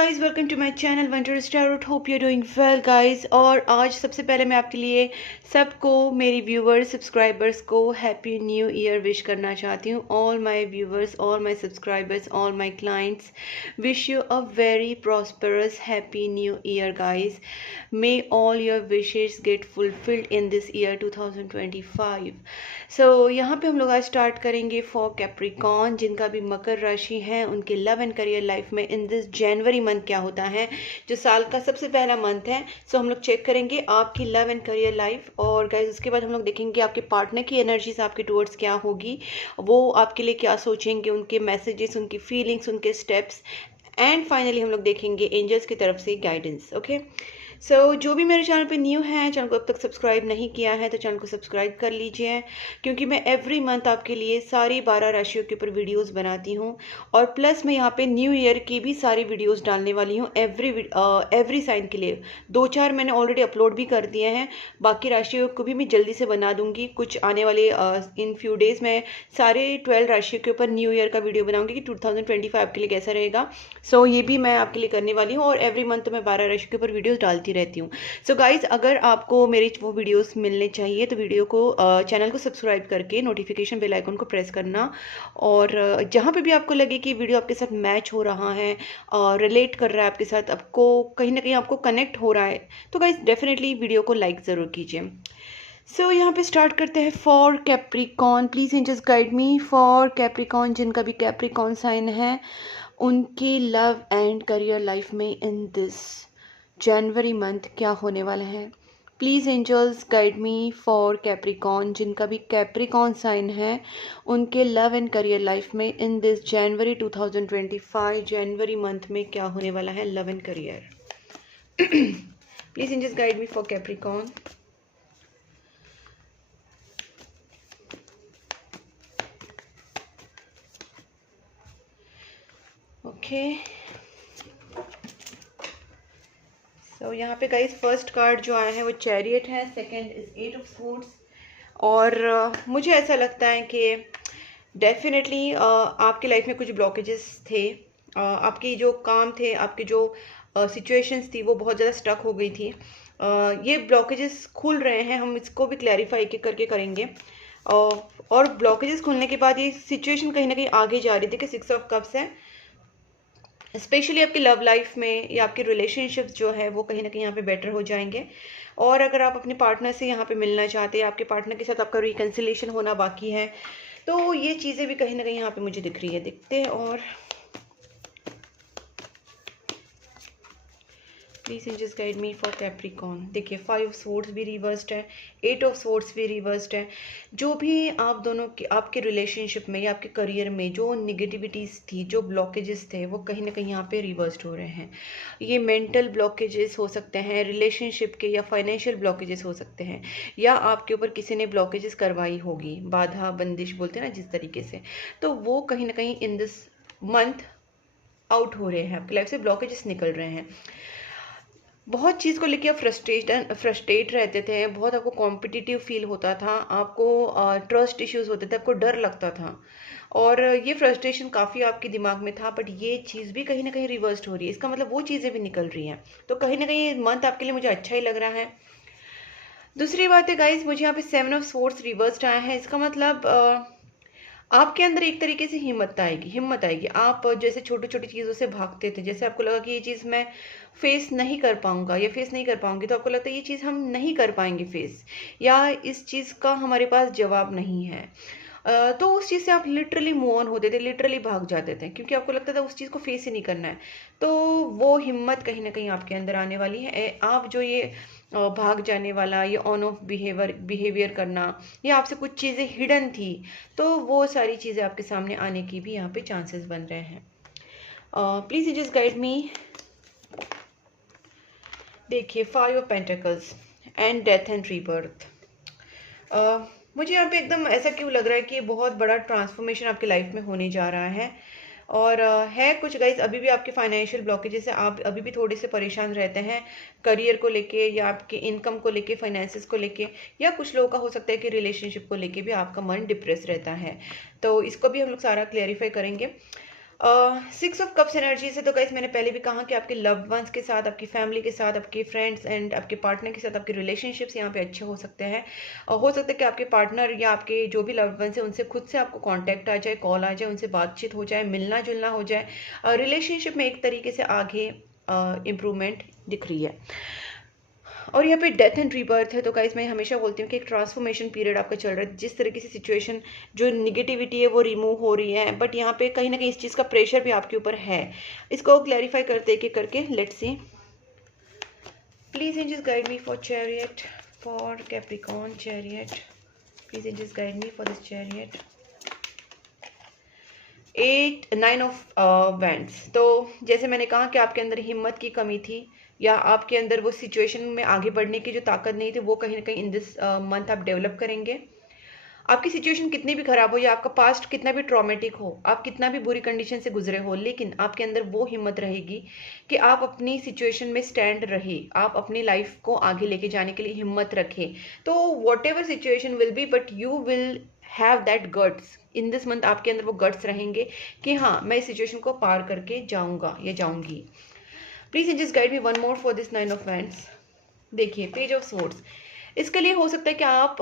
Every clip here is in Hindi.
Guys, welcome to my channel wonderous tarot. Hope you are doing well guys. और आज सबसे पहले मैं आपके लिए सबको, मेरी व्यूवर्स, सब्सक्राइबर्स को हैप्पी न्यू ईयर विश करना चाहती हूँ। All my viewers, all my subscribers, all my clients, wish you a very prosperous happy new year guys. May all your wishes get fulfilled in this year 2025। So यहाँ पे हम लोग आज स्टार्ट करेंगे फॉर कैप्रिकॉर्न, जिनका भी मकर राशि है, उनके लव एंड करियर लाइफ में इन दिस जनवरी मंथ क्या होता है, जो साल का सबसे पहला मंथ है। सो हम लोग चेक करेंगे आपकी लव एंड करियर लाइफ, और गाइस उसके बाद हम लोग देखेंगे आपके पार्टनर की एनर्जीज आपके टुवर्ड्स क्या होगी, वो आपके लिए क्या सोचेंगे, उनके मैसेजेस, उनकी फीलिंग्स, उनके स्टेप्स, एंड फाइनली हम लोग देखेंगे एंजल्स की तरफ से गाइडेंस। ओके, सो जो भी मेरे चैनल पे न्यू है, चैनल को अब तक सब्सक्राइब नहीं किया है तो चैनल को सब्सक्राइब कर लीजिए, क्योंकि मैं एवरी मंथ आपके लिए सारी 12 राशियों के ऊपर वीडियोस बनाती हूँ। और प्लस मैं यहाँ पे न्यू ईयर की भी सारी वीडियोस डालने वाली हूँ एवरी साइन के लिए। 2-4 मैंने ऑलरेडी अपलोड भी कर दिए हैं, बाकी राशियों को भी मैं जल्दी से बना दूंगी। कुछ आने वाले इन फ्यू डेज में सारे 12 राशियों के ऊपर न्यू ईयर का वीडियो बनाऊंगी कि 2025 के लिए कैसा रहेगा। सो ये भी मैं आपके लिए करने वाली हूँ, और एवरी मंथ मैं 12 राशियों के ऊपर वीडियोस डालती रहती हूँ। सो गाइज, अगर आपको मेरे वो वीडियोस मिलने चाहिए तो वीडियो को चैनल को सब्सक्राइब करके नोटिफिकेशन बेल आइकन को प्रेस करना। और जहाँ पे भी आपको लगे कि वीडियो आपके साथ मैच हो रहा है, रिलेट कर रहा है आपके साथ, आपको कहीं ना कहीं आपको कनेक्ट हो रहा है, तो गाइज डेफिनेटली वीडियो को लाइक ज़रूर कीजिए। सो यहाँ पे स्टार्ट करते हैं for capricorn. Please angels guide me for Capricorn, जिनका भी कैप्रिकॉर्न साइन है, उनकी लव एंड करियर लाइफ में इन दिस जनवरी मंथ क्या होने वाला है। Please angels guide me for Capricorn, जिनका भी कैप्रिकॉर्न साइन है, उनके लव एंड करियर लाइफ में इन दिस जनवरी 2025 जनवरी मंथ में क्या होने वाला है love and career. Please angels guide me for Capricorn. Okay, so यहाँ पे गाइस फर्स्ट कार्ड जो आया है वो चैरियट है, सेकंड इज 8 ऑफ स्वॉर्ड्स। और मुझे ऐसा लगता है कि डेफिनेटली आपकी लाइफ में कुछ ब्लॉकेजेस थे। आपकी जो काम थे, आपकी जो सिचुएशंस थी, वो बहुत ज़्यादा स्टक हो गई थी। ये ब्लॉकेजेस खुल रहे हैं, हम इसको भी क्लैरिफाई करके करेंगे। और ब्लॉकेजेस खुलने के बाद ये सिचुएशन कहीं ना कहीं आगे जा रही थी कि 6 ऑफ कप्स है। स्पेशली आपकी लव लाइफ में या आपके रिलेशनशिप्स जो है वो कहीं ना कहीं यहाँ पे बेटर हो जाएंगे। और अगर आप अपने पार्टनर से यहाँ पे मिलना चाहते हैं, आपके पार्टनर के साथ आपका रिकन्सिलेशन होना बाकी है, तो ये चीज़ें भी कहीं ना कहीं यहाँ पे मुझे दिख रही है, दिखते हैं। और please angels guide me for capricorn. देखिए 5 ऑफ स्वॉर्ड्स भी रिवर्स्ड है, 8 ऑफ स्वॉर्ड्स भी रिवर्स्ड है। जो भी आप दोनों की आपके रिलेशनशिप में या आपके करियर में जो निगेटिविटीज़ थी, जो ब्लॉकेजेस थे, वो कहीं ना कहीं यहाँ पे रिवर्स्ड हो रहे हैं। ये मेंटल ब्लॉकेजेस हो सकते हैं, रिलेशनशिप के या फाइनेंशियल ब्लॉकेजेस हो सकते हैं, या आपके ऊपर किसी ने ब्लॉकेजेस करवाई होगी, बाधा बंदिश बोलते हैं ना जिस तरीके से, तो वो कहीं ना कहीं इन दिस मंथ आउट हो रहे हैं, आपकी लाइफ से ब्लॉकेजेस निकल रहे हैं। बहुत चीज़ को लेके आप फ्रस्ट्रेट रहते थे, बहुत आपको कॉम्पिटिटिव फील होता था, आपको ट्रस्ट इश्यूज होते थे, आपको डर लगता था, और ये फ्रस्ट्रेशन काफ़ी आपके दिमाग में था। बट ये चीज़ भी कहीं ना कहीं रिवर्स्ड हो रही है, इसका मतलब वो चीज़ें भी निकल रही हैं। तो कहीं ना कहीं मंथ आपके लिए मुझे अच्छा ही लग रहा है। दूसरी बात है गाइज, मुझे यहाँ पे 7 ऑफ स्वॉर्ड्स रिवर्स्ड आया है। इसका मतलब आपके अंदर एक तरीके से हिम्मत आएगी। आप जैसे छोटी छोटी चीज़ों से भागते थे, जैसे आपको लगा कि ये चीज़ मैं फेस नहीं कर पाऊंगा या फेस नहीं कर पाऊंगी, तो आपको लगता है ये चीज़ हम नहीं कर पाएंगे फेस, या इस चीज़ का हमारे पास जवाब नहीं है। तो उस चीज़ से आप लिटरली मूव ऑन होते थे, लिटरली भाग जाते थे, क्योंकि आपको लगता था उस चीज़ को फेस ही नहीं करना है। तो वो हिम्मत कहीं ना कहीं आपके अंदर आने वाली है। आप जो ये भाग जाने वाला, ये ऑन ऑफ बिहेवियर करना, या आपसे कुछ चीज़ें हिडन थी, तो वो सारी चीज़ें आपके सामने आने की भी यहाँ पे चांसेस बन रहे हैं। Please just guide me. देखिए 5 of pentacles and death and rebirth. मुझे यहाँ पे एकदम ऐसा क्यों लग रहा है कि बहुत बड़ा ट्रांसफॉर्मेशन आपकी लाइफ में होने जा रहा है। और है कुछ गाइस, अभी भी आपके फाइनेंशियल ब्लॉकेजेस है, आप अभी भी थोड़े से परेशान रहते हैं करियर को लेके, या आपके इनकम को लेके, फाइनेंसेस को लेके, या कुछ लोगों का हो सकता है कि रिलेशनशिप को लेके भी आपका मन डिप्रेस रहता है। तो इसको भी हम लोग सारा क्लेरिफाई करेंगे। सिक्स ऑफ कप्स एनर्जी से तो गाइस मैंने पहले भी कहा कि आपके लव्ड वंस के साथ, आपकी फैमिली के साथ, आपके फ्रेंड्स एंड आपके पार्टनर के साथ आपके रिलेशनशिप्स यहाँ पे अच्छे हो सकते हैं। हो सकता है कि आपके पार्टनर या आपके जो भी लव्ड वंस हैं उनसे खुद से आपको कांटेक्ट आ जाए, कॉल आ जाए, उनसे बातचीत हो जाए, मिलना जुलना हो जाए, रिलेशनशिप में एक तरीके से आगे इम्प्रूवमेंट दिख रही है। और यहाँ पे डेथ एंड रीबर्थ है, तो गाइस मैं हमेशा बोलती हूँ कि एक ट्रांसफॉर्मेशन पीरियड आपका चल रहा है। जिस तरीके से सिचुएशन जो निगेटिविटी है वो रिमूव हो रही है, बट यहाँ पे कहीं ना कहीं इस चीज़ का प्रेशर भी आपके ऊपर है। इसको क्लैरिफाई करते एक एक करके let's see. Please angels guide me for chariot, for capricorn chariot, please angels guide me for this chariot. 9 of wands. तो जैसे मैंने कहा कि आपके अंदर हिम्मत की कमी थी या आपके अंदर वो सिचुएशन में आगे बढ़ने की जो ताकत नहीं थी, वो कहीं ना कहीं इन दिस मंथ आप डेवलप करेंगे। आपकी सिचुएशन कितनी भी खराब हो या आपका पास्ट कितना भी ट्रॉमेटिक हो, आप कितना भी बुरी कंडीशन से गुजरे हो, लेकिन आपके अंदर वो हिम्मत रहेगी कि आप अपनी सिचुएशन में स्टैंड रहे, आप अपनी लाइफ को आगे लेके जाने के लिए हिम्मत रखें। तो what ever situation will be, but you will have that guts in this month. आपके अंदर वो गट्स रहेंगे कि हाँ मैं इस सिचुएशन को पार करके जाऊंगा या जाऊंगी। Please just guide me one more for this 9 of wands. देखिए पेज ऑफ सोर्ड्स, इसके लिए हो सकता है कि आप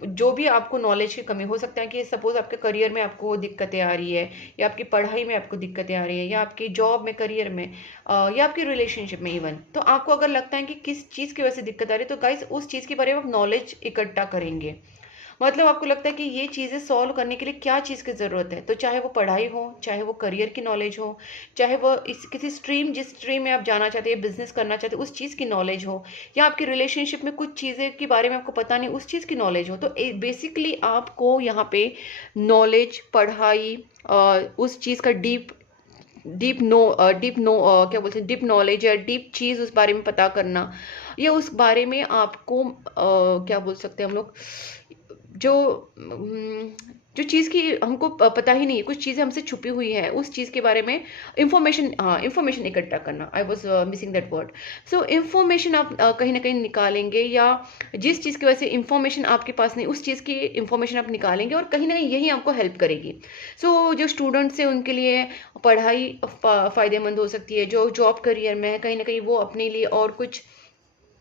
जो भी आपको नॉलेज की कमी हो सकता है कि सपोज आपके करियर में आपको दिक्कतें आ रही है, या आपकी पढ़ाई में आपको दिक्कतें आ रही है, या आपकी जॉब में, करियर में, या आपकी रिलेशनशिप में इवन। तो आपको अगर लगता है कि किस चीज़ की वजह से दिक्कत आ रही है, तो गाइस उस चीज़ के बारे में आप नॉलेज इकट्ठा करेंगे। मतलब आपको लगता है कि ये चीज़ें सॉल्व करने के लिए क्या चीज़ की ज़रूरत है, तो चाहे वो पढ़ाई हो, चाहे वो करियर की नॉलेज हो, चाहे वो इस किसी स्ट्रीम, जिस स्ट्रीम में आप जाना चाहते हैं, बिजनेस करना चाहते हैं, उस चीज़ की नॉलेज हो, या आपकी रिलेशनशिप में कुछ चीज़ें के बारे में आपको पता नहीं, उस चीज़ की नॉलेज हो। तो बेसिकली आपको यहाँ पे नॉलेज, पढ़ाई, उस चीज़ का डीप नो क्या बोलते हैं, डीप नॉलेज या डीप चीज़ उस बारे में पता करना, या उस बारे में आपको क्या बोल सकते हैं हम लोग, जो जो चीज़ की हमको पता ही नहीं है, कुछ चीज़ें हमसे छुपी हुई है, उस चीज़ के बारे में इंफॉर्मेशन, हाँ इंफॉर्मेशन इकट्ठा करना, I was missing that word. So information आप कहीं ना कहीं निकालेंगे, या जिस चीज़ की वजह से इंफॉर्मेशन आपके पास नहीं, उस चीज़ की इंफॉर्मेशन आप निकालेंगे, और कहीं ना कहीं यही आपको हेल्प करेगी। सो जो स्टूडेंट्स हैं उनके लिए पढ़ाई फ़ायदेमंद हो सकती है, जो जॉब करियर में है कहीं ना कहीं वो अपने लिए और कुछ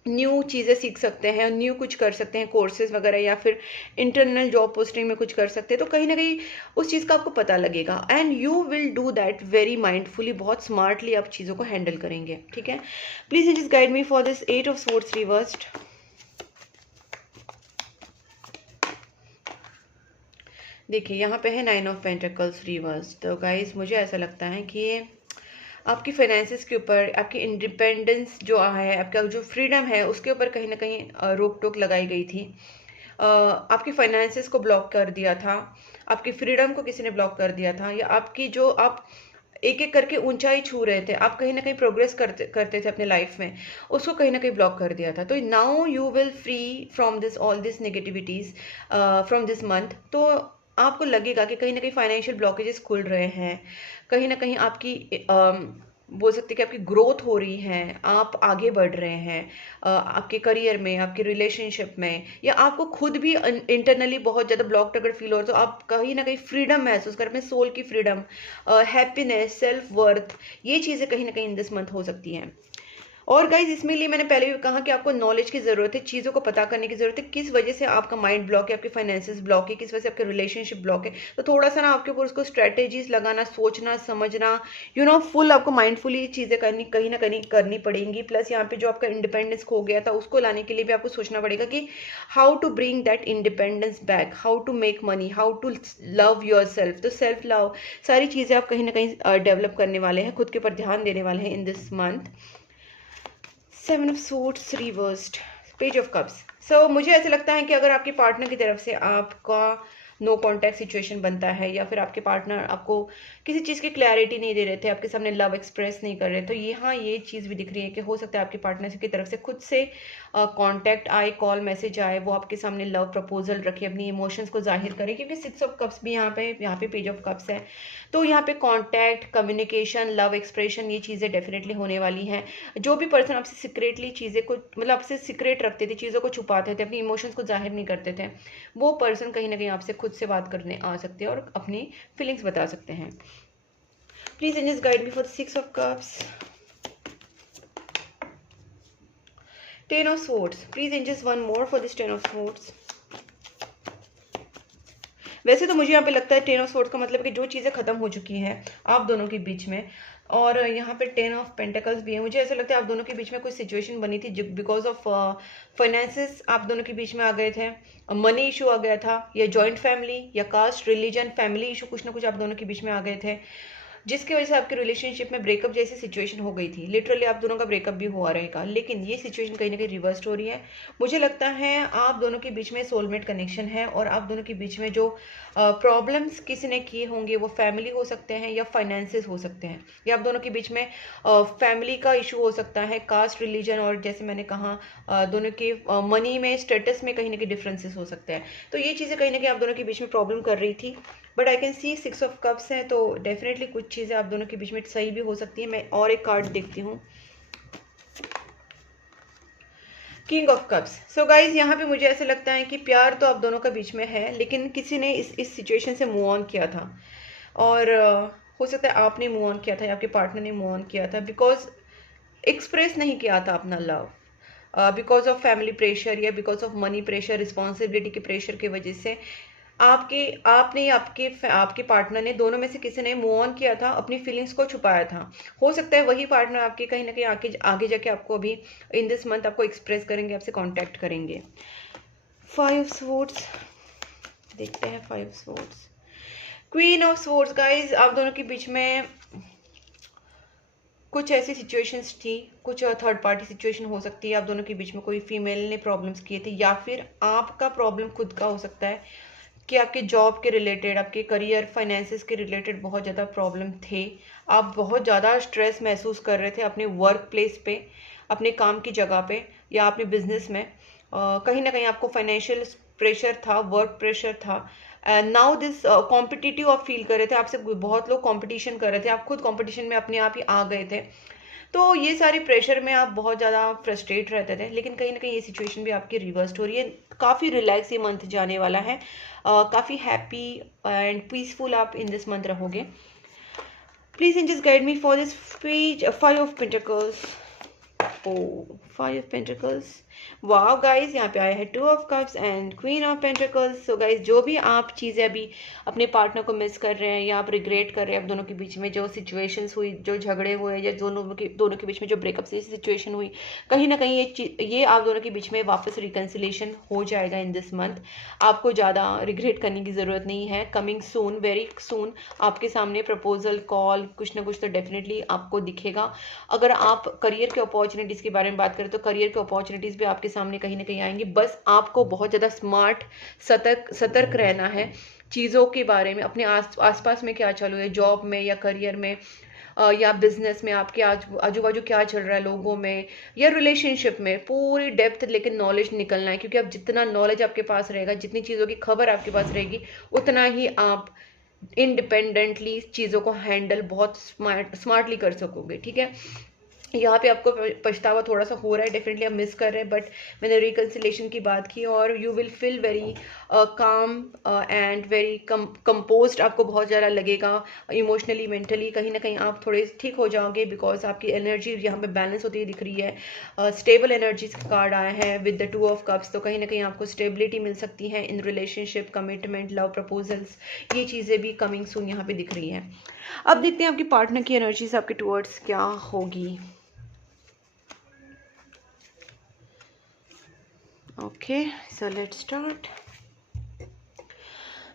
न्यू चीज़ें सीख सकते हैं, न्यू कुछ कर सकते हैं, कोर्सेज वगैरह, या फिर इंटरनल जॉब पोस्टिंग में कुछ कर सकते हैं। तो कहीं ना कहीं उस चीज़ का आपको पता लगेगा, and you will do that very mindfully, बहुत स्मार्टली आप चीज़ों को हैंडल करेंगे। ठीक है, please just guide me for this 8 of swords reversed. देखिए यहाँ पे है 9 ऑफ पेंटिकल्स रिवर्स्ड। तो गाइज मुझे ऐसा लगता है कि आपकी फाइनेंसिस के ऊपर, आपकी इंडिपेंडेंस जो है, आपका जो फ्रीडम है, उसके ऊपर कहीं ना कहीं रोक टोक लगाई गई थी। आपकी फाइनेंसिस को ब्लॉक कर दिया था, आपकी फ्रीडम को किसी ने ब्लॉक कर दिया था, या आपकी जो आप एक एक करके ऊंचाई छू रहे थे, आप कहीं ना कहीं प्रोग्रेस करते थे अपने लाइफ में, उसको कहीं ना कहीं ब्लॉक कर दिया था। तो now you will free from this all this negativities from this month. तो आपको लगेगा कि कहीं ना कहीं फाइनेंशियल ब्लॉकेजेस खुल रहे हैं, कहीं ना कहीं आपकी बोल सकते हैं कि आपकी ग्रोथ हो रही है, आप आगे बढ़ रहे हैं आपके करियर में, आपके रिलेशनशिप में, या आपको खुद भी इंटरनली बहुत ज़्यादा ब्लॉक्ड अगर फील हो रहा है, तो आप कहीं ना कहीं फ्रीडम महसूस कर, अपने सोल की फ्रीडम, हैप्पीनेस, सेल्फ वर्थ, ये चीज़ें कहीं ना कहीं इन दिस मंथ हो सकती हैं। और गाइज इसमें लिए मैंने पहले भी कहा कि आपको नॉलेज की ज़रूरत है, चीज़ों को पता करने की ज़रूरत है, किस वजह से आपका माइंड ब्लॉक है, आपके फाइनेंसेस ब्लॉक है, किस वजह से आपके रिलेशनशिप ब्लॉक है। तो थोड़ा सा ना आपके ऊपर उसको स्ट्रेटेजीज लगाना, सोचना, समझना, फुल आपको माइंडफुली चीज़ें कहीं ना कहीं करनी पड़ेंगी। प्लस यहाँ पे जो आपका इंडिपेंडेंस खो गया था, उसको लाने के लिए भी आपको सोचना पड़ेगा कि how to bring that independence back, how to make money, how to love yourself. तो सेल्फ लव, सारी चीज़ें आप कहीं ना कहीं डेवलप करने वाले हैं, खुद के ऊपर ध्यान देने वाले हैं in this month. 7 of suits reversed, page of cups. So मुझे ऐसा लगता है कि अगर आपके पार्टनर की तरफ से आपका नो कॉन्टैक्ट सिचुएशन बनता है, या फिर आपके पार्टनर आपको किसी चीज़ की क्लैरिटी नहीं दे रहे थे, आपके सामने लव एक्सप्रेस नहीं कर रहे, तो ये चीज़ भी दिख रही है कि हो सकता है आपके पार्टनर की तरफ से खुद से कांटेक्ट आए, कॉल मैसेज आए, वो आपके सामने लव प्रपोजल रखे, अपनी इमोशंस को जाहिर करे, क्योंकि 6 ऑफ कप्स भी यहाँ पे पेज ऑफ कप्स है। तो यहाँ पे कांटेक्ट, कम्युनिकेशन, लव एक्सप्रेशन, ये चीज़ें डेफिनेटली होने वाली हैं। जो भी पर्सन आपसे सीक्रेटली चीज़ें को, मतलब आपसे सीक्रेट रखते थे, चीज़ों को छुपाते थे, अपनी इमोशंस को जाहिर नहीं करते थे, वो पर्सन कहीं ना कहीं आपसे खुद से बात करने आ सकते हैं और अपनी फीलिंग्स बता सकते हैं। Please angels guide me for the 6 of cups. 10 of swords. Please angels one more for this 10 of swords. वैसे तो मुझे यहाँ पे लगता है 10 ऑफ स्वॉर्ड्स का मतलब कि जो चीज़ें खत्म हो चुकी हैं आप दोनों के बीच में, और यहाँ पे 10 ऑफ पेंटिकल्स भी है। मुझे ऐसा लगता है आप दोनों के बीच में कोई सिचुएशन बनी थी बिकॉज ऑफ फाइनेंसेस आप दोनों के बीच में आ गए थे, मनी इशू आ गया था, या जॉइंट फैमिली या कास्ट रिलीजन फैमिली इशू कुछ ना कुछ आप दोनों के बीच में आ गए थे, जिसकी वजह से आपके रिलेशनशिप में ब्रेकअप जैसी सिचुएशन हो गई थी। लिटरली आप दोनों का ब्रेकअप भी हुआ रहेगा, लेकिन ये सिचुएशन कहीं ना कहीं रिवर्स हो रही है। मुझे लगता है आप दोनों के बीच में सोलमेट कनेक्शन है, और आप दोनों के बीच में जो प्रॉब्लम्स किसी ने किए होंगे वो फैमिली हो सकते हैं या फाइनेंसेस हो सकते हैं, या आप दोनों के बीच में फैमिली का इशू हो सकता है, कास्ट रिलीजन, और जैसे मैंने कहा दोनों के मनी में स्टेटस में कहीं ना कहीं डिफरेंसेस हो सकते हैं। तो ये चीज़ें कहीं ना कहीं आप दोनों के बीच में प्रॉब्लम कर रही थी, but I can see 6 of cups हैं, तो डेफिनेटली कुछ चीज़ें आप दोनों के बीच में सही भी हो सकती है। मैं और एक कार्ड देखती हूँ, king of cups. So guys यहाँ पे मुझे ऐसा लगता है कि प्यार तो आप दोनों का बीच में है, लेकिन किसी ने इस सिचुएशन से मूव ऑन किया था, और हो सकता है आपने मूव ऑन किया था या आपके पार्टनर ने मूव ऑन किया था, बिकॉज एक्सप्रेस नहीं किया था अपना love, because of family pressure या because of money pressure, responsibility के प्रेशर की वजह से आपने आपके पार्टनर ने, दोनों में से किसी ने मूव ऑन किया था, अपनी फीलिंग्स को छुपाया था। हो सकता है वही पार्टनर आपके कहीं ना कहीं आगे जाके आपको अभी इन दिस मंथ आपको एक्सप्रेस करेंगे, आपसे कांटेक्ट करेंगे। 5 ऑफ स्वॉर्ड्स देखते हैं। 5 swords, queen of swords. Guys आप दोनों के बीच में कुछ ऐसी सिचुएशंस थी, कुछ थर्ड पार्टी सिचुएशन हो सकती है, आप दोनों के बीच में कोई फीमेल ने प्रॉब्लम्स किए थे, या फिर आपका प्रॉब्लम खुद का हो सकता है कि आपके जॉब के रिलेटेड, आपके करियर फाइनेंसेस के रिलेटेड बहुत ज़्यादा प्रॉब्लम थे। आप बहुत ज़्यादा स्ट्रेस महसूस कर रहे थे अपने वर्क प्लेस पे, अपने काम की जगह पे, या अपने बिजनेस में। कहीं ना कहीं आपको फाइनेंशियल प्रेशर था, वर्क प्रेशर था। नाउ दिस कॉम्पिटिटिव आप फील कर रहे थे, आपसे बहुत लोग कंपटीशन कर रहे थे, आप खुद कंपटीशन में अपने आप ही आ गए थे। तो ये सारी प्रेशर में आप बहुत ज़्यादा फ्रस्ट्रेट रहते थे, लेकिन कहीं ना कहीं ये सिचुएशन भी आपकी रिवर्स हो रही है। काफ़ी रिलैक्स ये मंथ जाने वाला है, काफ़ी हैप्पी एंड पीसफुल आप इन दिस मंथ रहोगे। Please angels guide me for this page. 5 of pentacles. Oh 5 of pentacles, wow guys, यहाँ पे आया है 2 of cups and queen of pentacles. So guys जो भी आप चीज़ें अभी अपने पार्टनर को मिस कर रहे हैं या आप रिग्रेट कर रहे हैं, आप दोनों के बीच में जो सिचुएशंस हुई, जो झगड़े हुए, या दोनों के बीच में जो ब्रेकअप से सिचुएशन हुई, कहीं ना कहीं ये आप दोनों के बीच में वापस रिकन्सिलेशन हो जाएगा इन दिस मंथ। आपको ज़्यादा रिग्रेट करने की ज़रूरत नहीं है। कमिंग सून, वेरी सून आपके सामने प्रपोजल कॉल कुछ ना कुछ तो डेफिनेटली आपको दिखेगा। अगर आप करियर के अपॉर्चुनिटीज़ के बारे में बात करें तो करियर के अपॉर्चुनिटीज़ भी आपके सामने कहीं ना कहीं आएंगी। बस आपको बहुत ज़्यादा स्मार्ट, सतर्क रहना है चीज़ों के बारे में, अपने आसपास में क्या चल रहा है, जॉब में या करियर में या बिजनेस में, आपके आजू बाजू क्या चल रहा है लोगों में या रिलेशनशिप में, पूरी डेप्थ लेकिन नॉलेज निकलना है। क्योंकि अब जितना नॉलेज आपके पास रहेगा, जितनी चीज़ों की खबर आपके पास रहेगी, उतना ही आप इंडिपेंडेंटली चीज़ों को हैंडल बहुत स्मार्टली कर सकोगे। ठीक है, यहाँ पे आपको पछतावा थोड़ा सा हो रहा है, डेफिनेटली आप मिस कर रहे हैं, बट मैंने रिकन्सिलेशन की बात की, और you will feel very calm and very composed. आपको बहुत ज़्यादा लगेगा इमोशनली, मेंटली कहीं ना कहीं आप थोड़े ठीक हो जाओगे, बिकॉज आपकी एनर्जी यहाँ पे बैलेंस होती हुई दिख रही है। स्टेबल एनर्जीज का कार्ड आया है विद द 2 ऑफ कप्स, तो कहीं ना कहीं आपको स्टेबिलिटी मिल सकती है in relationship, commitment, love proposals, ये चीज़ें भी कमिंग सून यहाँ पे दिख रही हैं। अब देखते हैं आपकी पार्टनर की एनर्जीज आपके टुवर्ड्स क्या होगी। Okay, so let's start.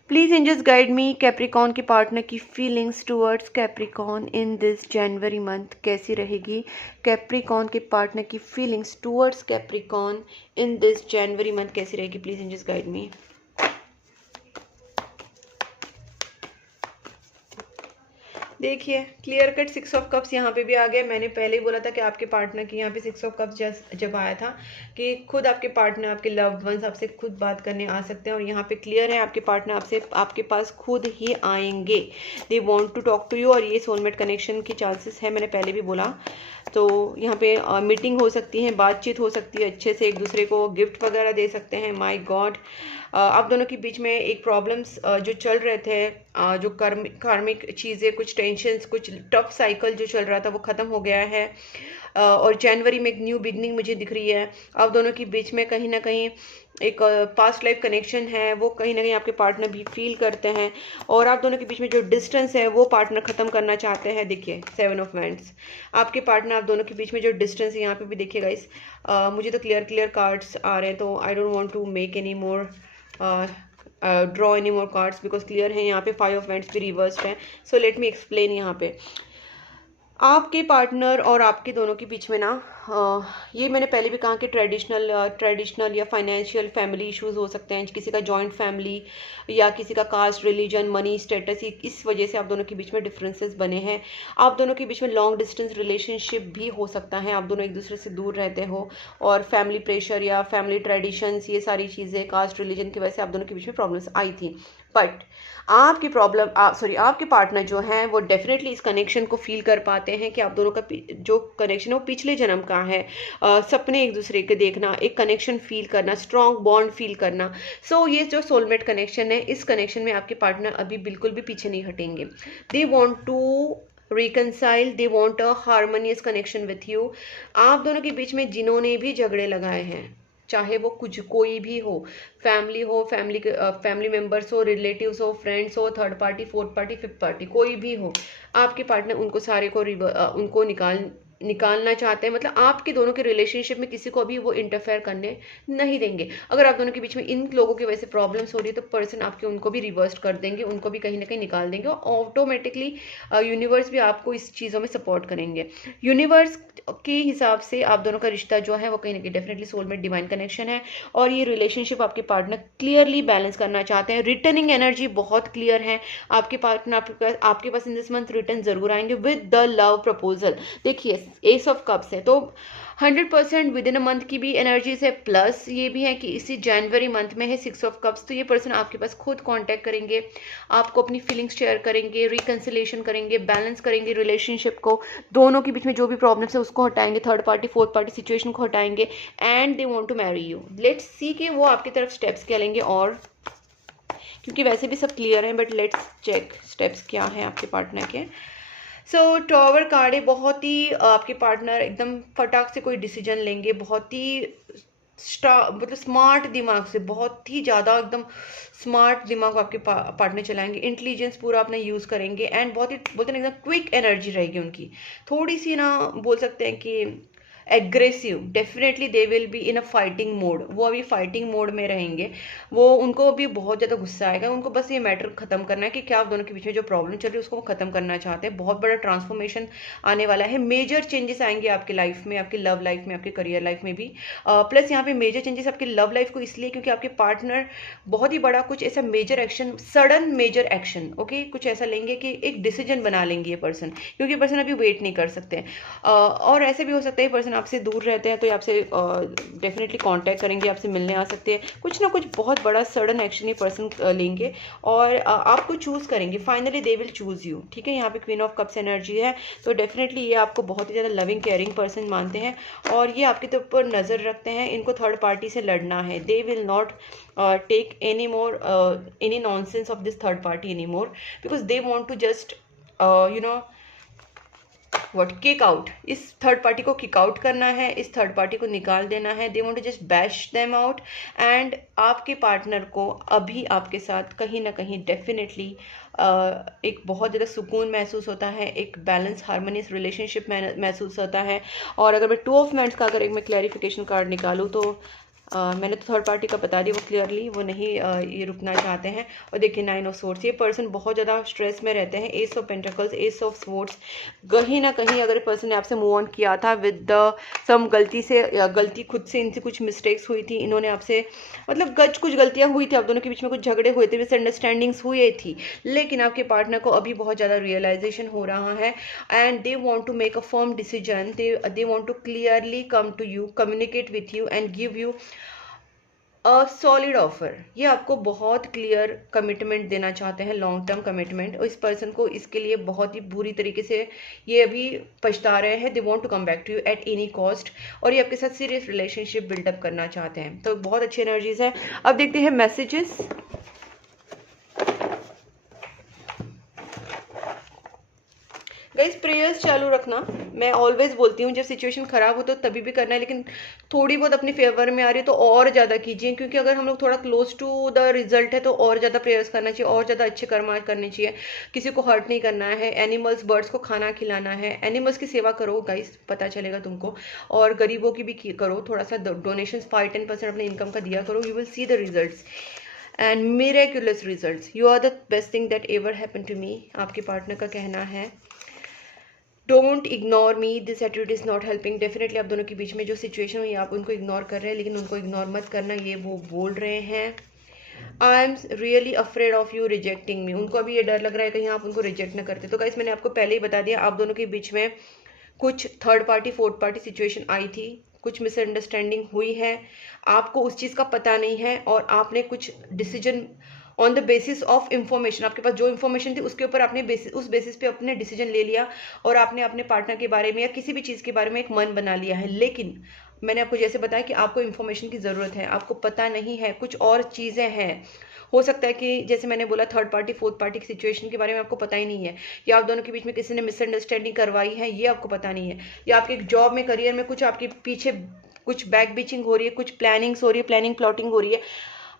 Please angels guide me, capricorn के पार्टनर की feelings towards capricorn in this January month कैसी रहेगी। कैप्रिकॉन के पार्टनर की feelings towards capricorn in this January month कैसी रहेगी। Please angels guide me. देखिए क्लियर कट 6 ऑफ कप्स यहाँ पे भी आ गया। मैंने पहले ही बोला था कि आपके पार्टनर की यहाँ पे 6 ऑफ कप्स जब आया था कि खुद आपके पार्टनर, आपके लव्ड वंस आपसे खुद बात करने आ सकते हैं, और यहाँ पे क्लियर है आपके पार्टनर आपके पास खुद ही आएंगे। They want to talk to you, और ये सोलमेट कनेक्शन की चांसेस है, मैंने पहले भी बोला। तो यहाँ पे मीटिंग हो सकती है, बातचीत हो सकती है, अच्छे से एक दूसरे को गिफ्ट वगैरह दे सकते हैं। माय गॉड, आप दोनों के बीच में एक प्रॉब्लम्स जो चल रहे थे, जो कार्मिक चीज़ें, कुछ टेंशन्स, कुछ टफ साइकिल जो चल रहा था वो ख़त्म हो गया है। और जनवरी में एक न्यू बिगनिंग मुझे दिख रही है। आप दोनों के बीच में कहीं ना कहीं एक पास्ट लाइफ कनेक्शन है, वो कहीं ना कहीं आपके पार्टनर भी फील करते हैं। और आप दोनों के बीच में जो डिस्टेंस है वो पार्टनर ख़त्म करना चाहते हैं। देखिए 7 ऑफ वैंड्स, आपके पार्टनर आप दोनों के बीच में जो डिस्टेंस है, यहाँ पे भी देखिए गाइस, मुझे तो क्लियर कार्ड्स आ रहे हैं, तो I don't want to make any more draw any more cards because clear है यहाँ पे 5 ऑफ वैंड्स भी रिवर्स्ड है। So let me explain. यहाँ पे आपके पार्टनर और आपके दोनों के बीच में ना, ये मैंने पहले भी कहा कि ट्रेडिशनल या फाइनेंशियल फैमिली इश्यूज हो सकते हैं, किसी का जॉइंट फैमिली या किसी का कास्ट, रिलीजन, मनी स्टेटस, इस वजह से आप दोनों के बीच में डिफरेंसेस बने हैं। आप दोनों के बीच में लॉन्ग डिस्टेंस रिलेशनशिप भी हो सकता है, आप दोनों एक दूसरे से दूर रहते हो और फैमिली प्रेशर या फैमिली ट्रेडिशंस, ये सारी चीज़ें, कास्ट, रिलीजन की वजह से आप दोनों के बीच में प्रॉब्लम्स आई थी। बट आपकी आपके पार्टनर जो हैं वो डेफिनेटली इस कनेक्शन को फील कर पाते हैं कि आप दोनों का जो कनेक्शन है वो पिछले जन्म का है। सपने एक दूसरे के देखना, एक कनेक्शन फील करना, स्ट्रॉन्ग बॉन्ड फील करना। सो ये जो सोलमेट कनेक्शन है, इस कनेक्शन में आपके पार्टनर अभी बिल्कुल भी पीछे नहीं हटेंगे। They want to reconcile, they want a harmonious connection with you. आप दोनों के बीच में जिन्होंने भी झगड़े लगाए हैं, चाहे वो कुछ कोई भी हो, फैमिली मेंबर्स हो, रिलेटिव्स हो, फ्रेंड्स हो, third party, fourth party, fifth party, कोई भी हो, आपके पार्टनर उनको सारे को उनको निकालना चाहते हैं। मतलब आपके दोनों के रिलेशनशिप में किसी को भी वो इंटरफेयर करने नहीं देंगे। अगर आप दोनों के बीच में इन लोगों की वजह से प्रॉब्लम्स हो रही है तो पर्सन आपके उनको भी रिवर्स कर देंगे, उनको भी कहीं ना कहीं निकाल देंगे, और ऑटोमेटिकली यूनिवर्स भी आपको इस चीज़ों में सपोर्ट करेंगे। यूनिवर्स के हिसाब से आप दोनों का रिश्ता जो है वो कहीं ना कहीं डेफिनेटली सोलमेट डिवाइन कनेक्शन है, और ये रिलेशनशिप आपके पार्टनर क्लियरली बैलेंस करना चाहते हैं। रिटर्निंग एनर्जी बहुत क्लियर है, आपके पार्टनर आपके पास इन दिस मंथ रिटर्न जरूर आएंगे विद द लव प्रपोजल। देखिए एस ऑफ कप्स है, तो 100% विद इन अ मंथ की भी एनर्जीज है, प्लस ये भी है कि इसी जनवरी मंथ में है 6 ऑफ कप्स। तो ये पर्सन आपके पास खुद कांटेक्ट करेंगे, आपको अपनी फीलिंग्स शेयर करेंगे, रिकंसिलेशन करेंगे, बैलेंस करेंगे रिलेशनशिप को, दोनों के बीच में जो भी प्रॉब्लम्स है उसको हटाएंगे, third party fourth party situation को हटाएंगे, and they want to marry you. Let's see कि वो आपकी तरफ स्टेप्स क्या लेंगे, और क्योंकि वैसे भी सब क्लियर है, बट लेट्स चेक स्टेप्स क्या है आपके पार्टनर के। सो टॉवर कार्ड है, बहुत ही आपके पार्टनर एकदम फटाक से कोई डिसीजन लेंगे, बहुत ही मतलब स्मार्ट दिमाग से, बहुत ही ज़्यादा एकदम स्मार्ट दिमाग आपके पार्टनर चलाएंगे, इंटेलिजेंस पूरा अपना यूज़ करेंगे, एंड बहुत ही बोलते हैं एकदम क्विक एनर्जी रहेगी उनकी, थोड़ी सी ना बोल सकते हैं कि aggressive. Definitely they will be in a fighting mode, वो अभी फाइटिंग मोड में रहेंगे, वो उनको भी बहुत ज़्यादा गुस्सा आएगा, उनको बस ये मैटर खत्म करना है कि क्या आप दोनों के बीच में जो प्रॉब्लम चल रही है उसको वो खत्म करना चाहते हैं। बहुत बड़ा ट्रांसफॉर्मेशन आने वाला है, मेजर चेंजेस आएंगे आपकी लाइफ में, आपकी लव लाइफ में, आपके करियर लाइफ में भी। प्लस यहाँ पे मेजर चेंजेस आपकी लव लाइफ को इसलिए क्योंकि आपके पार्टनर बहुत ही बड़ा कुछ ऐसा major action, sudden major action, okay, कुछ ऐसा लेंगे कि एक डिसीजन बना लेंगे ये पर्सन, क्योंकि पर्सन अभी वेट नहीं कर सकते। और ऐसे भी हो सकता है पर्सन आपसे दूर रहते हैं तो ये आपसे डेफिनेटली कांटेक्ट करेंगे, आपसे मिलने आ सकते हैं, कुछ ना कुछ बहुत बड़ा सडन एक्शन ये पर्सन लेंगे और आपको चूज़ करेंगे। Finally they will choose you, ठीक है। यहाँ पे क्वीन ऑफ कप्स एनर्जी है, तो डेफिनेटली ये आपको बहुत ही ज़्यादा लविंग केयरिंग पर्सन मानते हैं और ये आपके ऊपर नज़र रखते हैं। इनको थर्ड पार्टी से लड़ना है, they will not take any more any nonsense of this third party anymore because they want to just kick out, इस थर्ड पार्टी को किक आउट करना है, इस थर्ड पार्टी को निकाल देना है। They want to just bash them out, and आपके पार्टनर को अभी आपके साथ कहीं ना कहीं डेफिनेटली एक बहुत ज़्यादा सुकून महसूस होता है, एक बैलेंस हार्मोनियस रिलेशनशिप महसूस होता है। और अगर मैं 2 ऑफ वैंड्स का अगर एक मैं क्लैरिफिकेशन कार्ड निकालूँ तो मैंने तो थर्ड पार्टी का बता दिया, वो क्लियरली वो नहीं ये रुकना चाहते हैं। और देखिए 9 ऑफ सोर्ड्स, ये पर्सन बहुत ज़्यादा स्ट्रेस में रहते हैं। S of pentacles, S of swords, कहीं ना कहीं अगर पर्सन ने आपसे मूव ऑन किया था विद द सम गलती से, या गलती खुद से, इनसे कुछ मिस्टेक्स हुई थी, इन्होंने आपसे मतलब कुछ गलतियाँ हुई थी, आप दोनों के बीच में कुछ झगड़े हुए थे, मिसअंडरस्टैंडिंग्स हुई थी, लेकिन आपके पार्टनर को अभी बहुत ज़्यादा रियलाइजेशन हो रहा है and they want to make a firm decision, they want to clearly come to you, communicate with you and give you solid offer, ये आपको बहुत क्लियर कमिटमेंट देना चाहते हैं, लॉन्ग टर्म कमिटमेंट, और इस पर्सन को इसके लिए बहुत ही बुरी तरीके से ये अभी पछता रहे हैं। They want to come back to you at any cost, और ये आपके साथ सीरियस रिलेशनशिप बिल्डअप करना चाहते हैं। तो बहुत अच्छी एनर्जीज है। अब देखते हैं मैसेजेस। गाइस प्रेयर्स चालू रखना, मैं ऑलवेज बोलती हूँ जब सिचुएशन खराब हो तो तभी भी करना है, लेकिन थोड़ी बहुत अपने फेवर में आ रही है तो और ज़्यादा कीजिए, क्योंकि अगर हम लोग थोड़ा क्लोज टू द रिजल्ट है तो और ज़्यादा प्रेयर्स करना चाहिए, और ज़्यादा अच्छे कर्म करने चाहिए। किसी को हर्ट नहीं करना है, एनिमल्स बर्ड्स को खाना खिलाना है, एनिमल्स की सेवा करो गाइस, पता चलेगा तुमको, और गरीबों की भी करो, थोड़ा सा डोनेशन 5-10% अपने इनकम का दिया करो, you will see the results and miraculous results. You are the best thing that ever happen to me, आपके पार्टनर का कहना है। Don't ignore me, this attitude is not helping. Definitely आप दोनों के बीच में जो सिचुएशन हुई आप उनको इग्नोर कर रहे हैं, लेकिन उनको इग्नोर मत करना, ये वो बोल रहे हैं। I am really afraid of you rejecting me, उनको अभी ये डर लग रहा है कहीं आप उनको रिजेक्ट ना करते। तो गाइस मैंने आपको पहले ही बता दिया, आप दोनों के बीच में कुछ third party fourth party situation आई थी, कुछ मिसअंडरस्टैंडिंग हुई है, आपको उस चीज़ का पता नहीं है, और आपने कुछ decision on the basis of information, आपके पास जो इन्फॉर्मेशन थी उसके ऊपर आपने उस बेसिस पे अपने डिसीजन ले लिया, और आपने अपने पार्टनर के बारे में या किसी भी चीज़ के बारे में एक मन बना लिया है। लेकिन मैंने आपको जैसे बताया कि आपको इन्फॉर्मेशन की ज़रूरत है, आपको पता नहीं है, कुछ और चीज़ें हैं। हो सकता है कि जैसे मैंने बोला थर्ड पार्टी फोर्थ पार्टी की सिचुएशन के बारे में आपको पता ही नहीं है, या आप दोनों के बीच में किसी ने मिसअंडरस्टैंडिंग करवाई है, ये आपको पता नहीं है, या आपके जॉब में करियर में कुछ आपके पीछे कुछ बैक बीचिंग हो रही है, कुछ प्लानिंग्स हो रही है, प्लानिंग प्लॉटिंग हो रही है,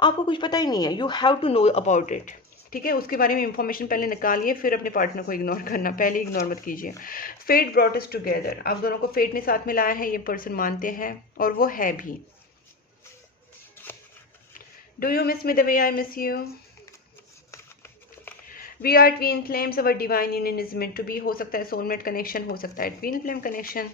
आपको कुछ पता ही नहीं है। You have to know about it, ठीक है। उसके बारे में इंफॉर्मेशन पहले निकालिए, फिर अपने पार्टनर को इग्नोर करना, पहले इग्नोर मत कीजिए। फेट ब्रॉट अस टुगेदर, आप दोनों को फेट ने साथ मिलाया है, ये पर्सन मानते हैं और वो है भी। Do you miss me the way I miss you? We are twin flames, our divine union is meant to be, हो सकता है सोलमेट कनेक्शन, हो सकता है twin flame connection.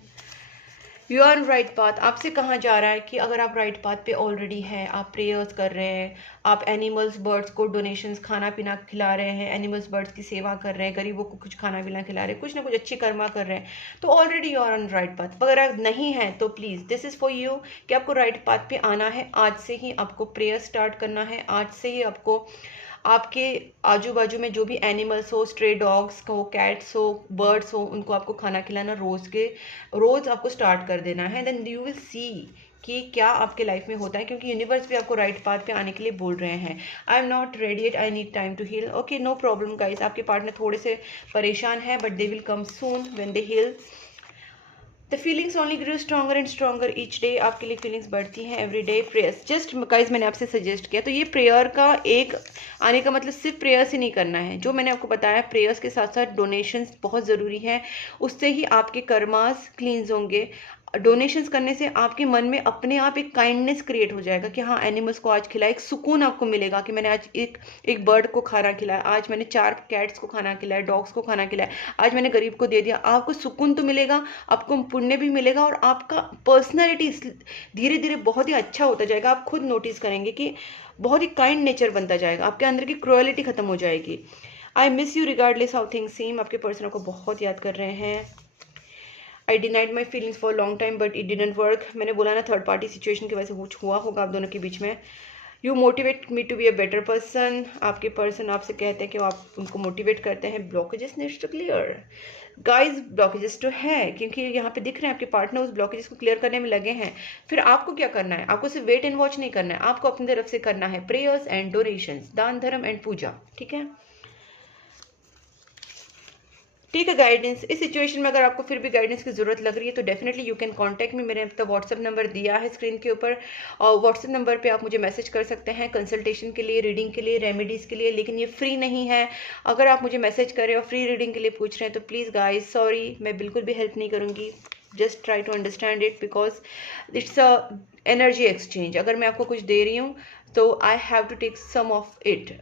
You are right path, आपसे कहा जा रहा है कि अगर आप राइट पाथ पे ऑलरेडी हैं, आप प्रेयर्स कर रहे हैं, आप एनिमल्स बर्ड्स को डोनेशंस खाना पीना खिला रहे हैं, एनिमल्स बर्ड्स की सेवा कर रहे हैं, गरीबों को कुछ खाना पीना खिला रहे हैं, कुछ ना कुछ अच्छी कर्मा कर रहे हैं, तो already you are on right path. अगर आप नहीं है तो please this is for you कि आपको राइट पाथ पे आना है। आज से ही आपको प्रेयर स्टार्ट करना है, आज से ही आपको आपके आजू बाजू में जो भी एनिमल्स हो, स्ट्रे डॉग्स हो, कैट्स हो, बर्ड्स हो, उनको आपको खाना खिलाना रोज़ आपको स्टार्ट कर देना है। देन यू विल सी कि क्या आपके लाइफ में होता है, क्योंकि यूनिवर्स भी आपको राइट पाथ पे आने के लिए बोल रहे हैं। I am not ready it, I need time to heal. Okay, no problem guys, आपके पार्टनर थोड़े से परेशान है, but they will come soon when they heal. The feelings only grow stronger and stronger each day, आपके लिए फीलिंग्स बढ़ती हैं every day. Prayers just guys मैंने आपसे सजेस्ट किया, तो ये प्रेयर का एक आने का मतलब सिर्फ प्रेयर्स ही नहीं करना है, जो मैंने आपको बताया प्रेयर्स के साथ साथ डोनेशंस बहुत ज़रूरी है, उससे ही आपके कर्मास क्लींस होंगे। डोनेशंस करने से आपके मन में अपने आप एक काइंडनेस क्रिएट हो जाएगा कि हाँ एनिमल्स को आज खिलाया, एक सुकून आपको मिलेगा कि मैंने आज एक बर्ड को खाना खिलाया, आज मैंने 4 कैट्स को खाना खिलाया, डॉग्स को खाना खिलाया, आज मैंने गरीब को दे दिया। आपको सुकून तो मिलेगा, आपको पुण्य भी मिलेगा, और आपका पर्सनैलिटी धीरे धीरे बहुत ही अच्छा होता जाएगा। आप खुद नोटिस करेंगे कि बहुत ही काइंड नेचर बनता जाएगा, आपके अंदर की क्रुएलिटी खत्म हो जाएगी। I miss you regardless how things seem, आपके पर्सन को बहुत याद कर रहे हैं। I denied my feelings for long time but it didn't work, मैंने बोला ना थर्ड पार्टी सिचुएशन की वजह से कुछ हुआ होगा आप दोनों के बीच में। You motivate me to be a better person, आपके पर्सन आपसे कहते हैं कि आप उनको मोटिवेट करते हैं। Blockages needs to clear guys, blockages तो है, क्योंकि यहाँ पे दिख रहे हैं आपके पार्टनर उस ब्लॉकेजेस को क्लियर करने में लगे हैं। फिर आपको क्या करना है, आपको सिर्फ वेट एंड वॉच नहीं करना है, आपको अपनी तरफ से करना है प्रेयर्स एंड डोनेशंस, दान धर्म एंड पूजा, ठीक है। ठीक है गाइडेंस, इस सिचुएशन में अगर आपको फिर भी गाइडेंस की जरूरत लग रही है तो definitely you can contact me, मैंने अपना व्हाट्सएप नंबर दिया है स्क्रीन के ऊपर, और व्हाट्सएप नंबर पे आप मुझे मैसेज कर सकते हैं कंसल्टेशन के लिए, रीडिंग के लिए, रेमेडीज़ के लिए, लेकिन ये फ्री नहीं है। अगर आप मुझे मैसेज करें और फ्री रीडिंग के लिए पूछ रहे हैं तो प्लीज़ गाइज सॉरी, मैं बिल्कुल भी हेल्प नहीं करूँगी। Just try to understand it because it's a energy exchange. अगर मैं आपको कुछ दे रही हूँ तो I have to take some of it,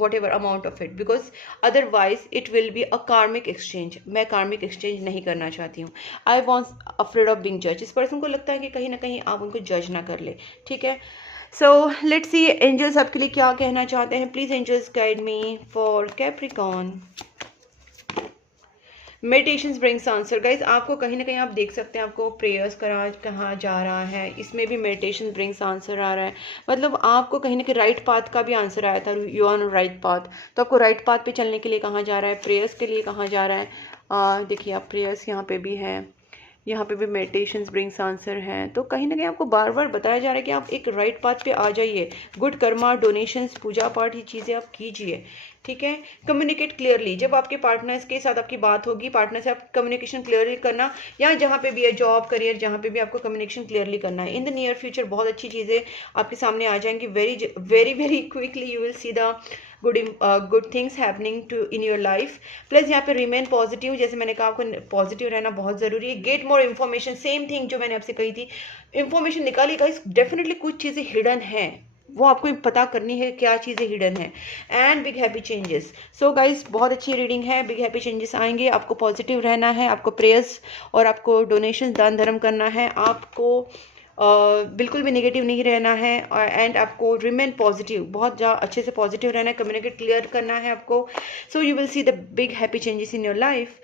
whatever amount of it, because otherwise it will be a karmic exchange। मैं karmic exchange नहीं करना चाहती हूँ। I was afraid of being judged, इस पर्सन को लगता है कि कहीं ना कहीं आप उनको जज ना कर ले, ठीक है। सो लेट्स सी एंजल्स आपके लिए क्या कहना चाहते हैं। Please angels guide me for capricorn. Meditations brings answer. Guys आपको कहीं ना कहीं आप देख सकते हैं आपको प्रेयर्स कहाँ जा रहा है, इसमें भी मेडिटेशन ब्रिंग्स आंसर आ रहा है। मतलब आपको कहीं ना कहीं राइट पाथ का भी आंसर आया था, you are on right path. तो आपको राइट पाथ पे चलने के लिए कहाँ जा रहा है, प्रेयर्स के लिए कहाँ जा रहा है। देखिए आप प्रेयर्स यहाँ पे भी है, यहाँ पे भी मेडिटेशंस ब्रिंग्स आंसर हैं। तो कहीं ना कहीं आपको बार बार बताया जा रहा है कि आप एक राइट पाथ पे आ जाइए। गुड कर्मा, डोनेशंस, पूजा पाठ, ये चीज़ें आप कीजिए, ठीक है। कम्युनिकेट क्लियरली, जब आपके पार्टनर्स के साथ आपकी बात होगी, पार्टनर से आप कम्युनिकेशन क्लियरली करना, या जहाँ पे भी है जॉब करियर जहाँ पे भी आपको कम्युनिकेशन क्लियरली करना है। इन द नियर फ्यूचर बहुत अच्छी चीज़ें आपके सामने आ जाएंगी। Very very very quickly you will see the good things happening to in your life. Plus यहाँ पे रिमेन पॉजिटिव, जैसे मैंने कहा आपको पॉजिटिव रहना बहुत ज़रूरी है। Get more information, same thing जो मैंने आपसे कही थी, इन्फॉर्मेशन निकालिएगा। डेफिनेटली कुछ चीज़ें हिडन हैं, वो आपको पता करनी है क्या चीज़ें हिडन है। And big happy changes. So guys बहुत अच्छी रीडिंग है, बिग हैप्पी चेंजेस आएंगे। आपको पॉजिटिव रहना है, आपको प्रेयर्स और आपको डोनेशन दान धर्म करना है, आपको बिल्कुल भी नेगेटिव नहीं रहना है। एंड आपको रिमेन पॉजिटिव, बहुत ज़्यादा अच्छे से पॉजिटिव रहना है, कम्युनिकेट क्लियर करना है आपको। So you will see the big happy changes in your life.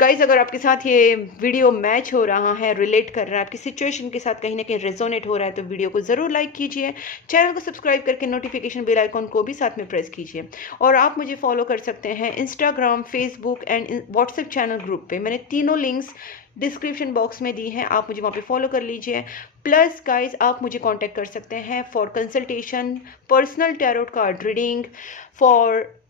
Guys अगर आपके साथ ये वीडियो मैच हो रहा है, रिलेट कर रहा है, आपकी सिचुएशन के साथ कहीं ना कहीं रेजोनेट हो रहा है, तो वीडियो को ज़रूर लाइक कीजिए, चैनल को सब्सक्राइब करके नोटिफिकेशन बेल आइकॉन को भी साथ में प्रेस कीजिए। और आप मुझे फॉलो कर सकते हैं Instagram, Facebook and WhatsApp channel group पे। मैंने तीनों लिंक्स डिस्क्रिप्शन बॉक्स में दी हैं, आप मुझे वहाँ पे फॉलो कर लीजिए। प्लस गाइज आप मुझे कांटेक्ट कर सकते हैं for consultation, personal tarot card reading, for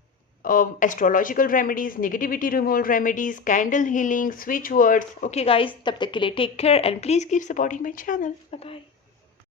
astrological remedies, negativity removal remedies, candle healing, switch words. Okay guys, तब तक के लिए take care and please keep supporting my channel. Bye bye.